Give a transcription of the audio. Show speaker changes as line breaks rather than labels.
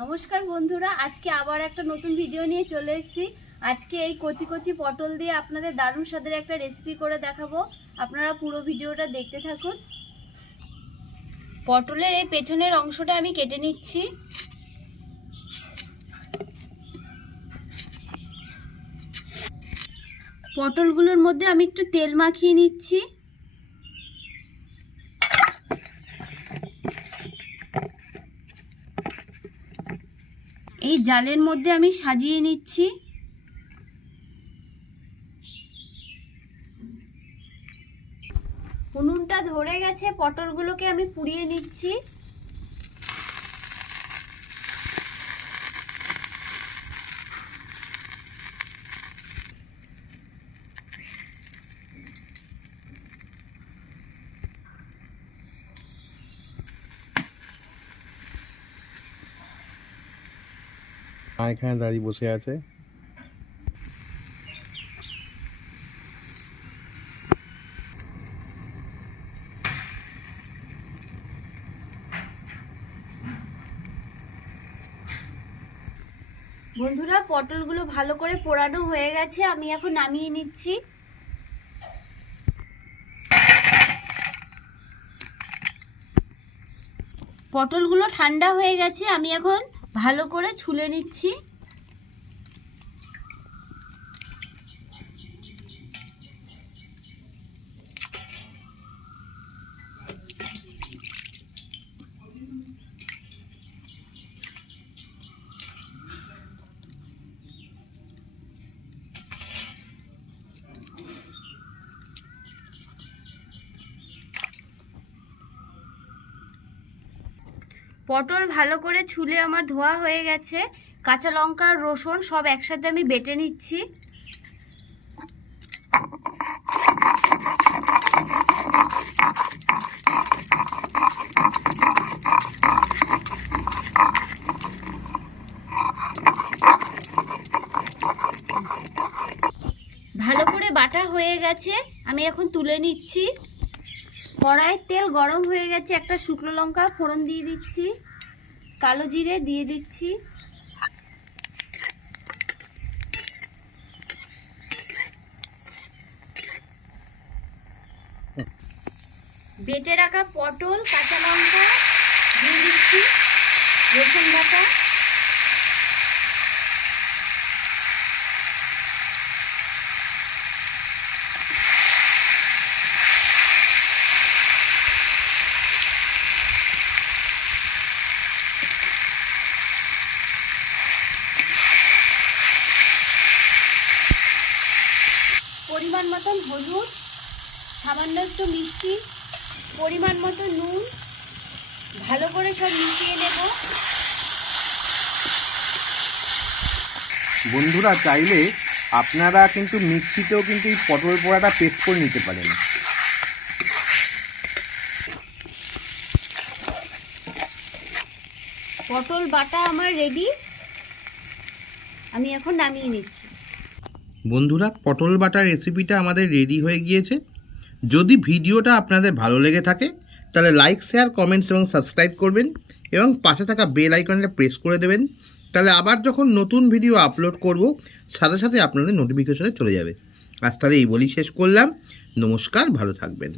নমস্কার বন্ধুরা, আজকে আবার একটা নতুন ভিডিও নিয়ে চলে এসেছি। আজকে এই কচি কচি পটল দিয়ে আপনাদের দারুণ স্বাদের একটা রেসিপি করে দেখাবো। আপনারা পুরো ভিডিওটা দেখতে থাকুন। পটলের এই পেছনের অংশটা আমি কেটে নিচ্ছি। পটলগুলোর মধ্যে আমি একটু তেল মাখিয়ে নিচ্ছি। এই জালের মধ্যে আমি সাজিয়ে নিচ্ছি। উনুনটা ধরে গেছে পটলগুলোকে আমি পুড়িয়ে নিচ্ছি। মা এখানে দাঁড়িয়ে বসে আছে। বন্ধুরা, পটলগুলো ভালো করে পোড়ানো হয়ে গেছে, আমি এখন নামিয়ে নিচ্ছি। পটলগুলো ঠান্ডা হয়ে গেছে, আমি এখন ভালো করে ছুলে নিচ্ছি। পটল ভালো করে ছুলে আমার ধোয়া হয়ে গেছে। কাঁচা লঙ্কা রসুন সব একসাথে আমি বেটে নিচ্ছি। ভালো করে বাটা হয়ে গেছে, আমি এখন তুলে নিচ্ছি। কড়াইয়ের তেল গরম হয়ে গেছে, একটা শুকনো লঙ্কা ফোড়ন দিয়ে দিচ্ছি, কালো জিরে দিয়ে দিচ্ছি। বেটে রাখা পটল, কাঁচা লঙ্কা দিয়ে দিচ্ছি, রসুন বাটা। পরিমাণ মতন হলুদ সামান্য একটু মিষ্টি পরিমাণ মতো নুন ভালো করে সব মিশিয়ে নেব। বন্ধুরা চাইলে আপনারা কিন্তু মিক্সিতেও কিন্তু এই পটল পোড়াটা পেস্ট করে নিতে পারেন। পটল বাটা আমার রেডি আমি এখন নামিয়ে নিচ্ছি। বন্ধুরা, পটল বাটার রেসিপিটা আমাদের রেডি হয়ে গিয়েছে। যদি ভিডিওটা আপনাদের ভালো লেগে থাকে, তাহলে লাইক শেয়ার কমেন্টস এবং সাবস্ক্রাইব করবেন এবং পাশে থাকা বেল আইকনটা প্রেস করে দেবেন। তাহলে আবার যখন নতুন ভিডিও আপলোড করব, সাথে সাথে আপনাদের নোটিফিকেশনে চলে যাবে। আজ তাহলে এই বলি শেষ করলাম। নমস্কার, ভালো থাকবেন।